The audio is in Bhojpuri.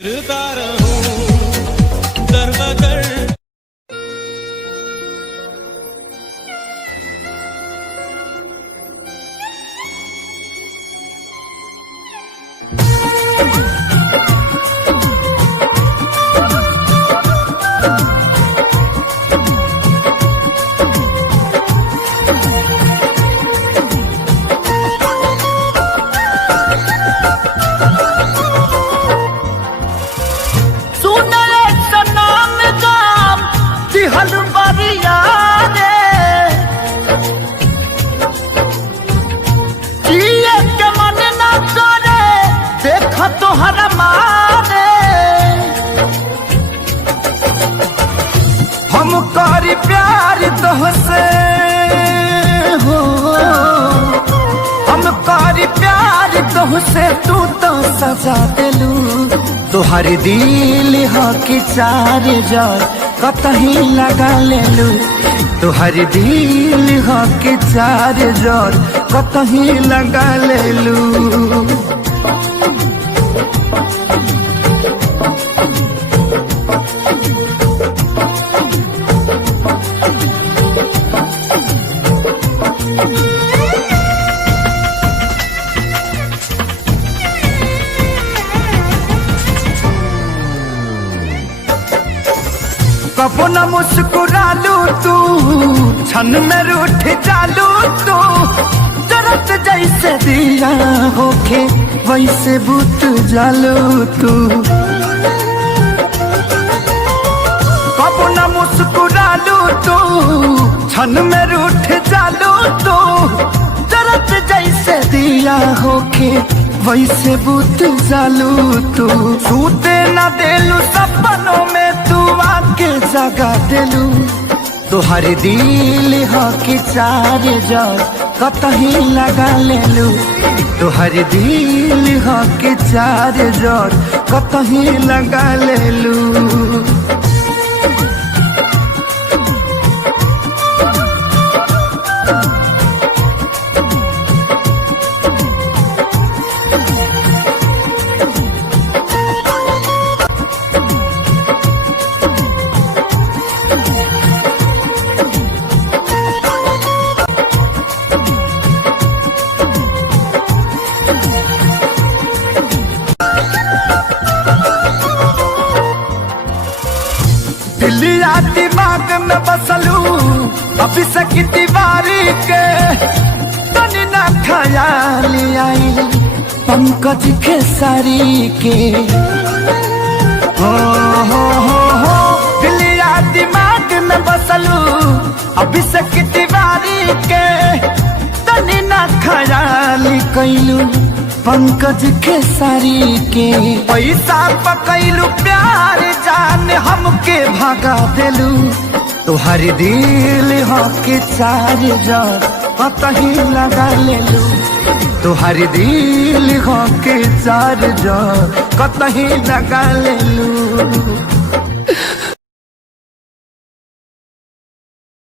करता रहूं दर बदर। तोहरा मारे हम करी प्यार तोहसे हो, हम करी प्यार तोहसे तू तो सजा दिलू। तोहर दिल हो कि चार जार कतही लगा लेलू। तोहर दिल हो कि चार जार कतही लगा लेलू। कबो न मुस्कुरालू तू, क्षण में रूठ जालू तू। जरत जैसे दिया होके वैसे बुत जालू तू। कबो न मुस्कुरालू तू, क्षण में रूठ जालू तू। जरत जैसे दिया होके वैसे बुत जालू तू। सूते न देलू सपनों में तू आके जगा देलू। तोहर दिल हो कि चार जार कतही लगा लेलू। तोहर दिल हो कि चार जार कतही लगा लेलू। दिलिया दिमाग में बसलू अभी से की दीवारी के। तनी ना ख्याल आई पंकज खेसारी के। हो दिलिया दिमाग में बसलू अभी से की दीवारी के। तनी ना ख्याल कैलू पंकज खेसारी के। पैसा पकैलू प्यार जान हमके भागा देलू। तोहर दिल हो कि चार जार कतही लगा लेलू। तोहर दिल हो कि चार जार कतही लगा लेलू।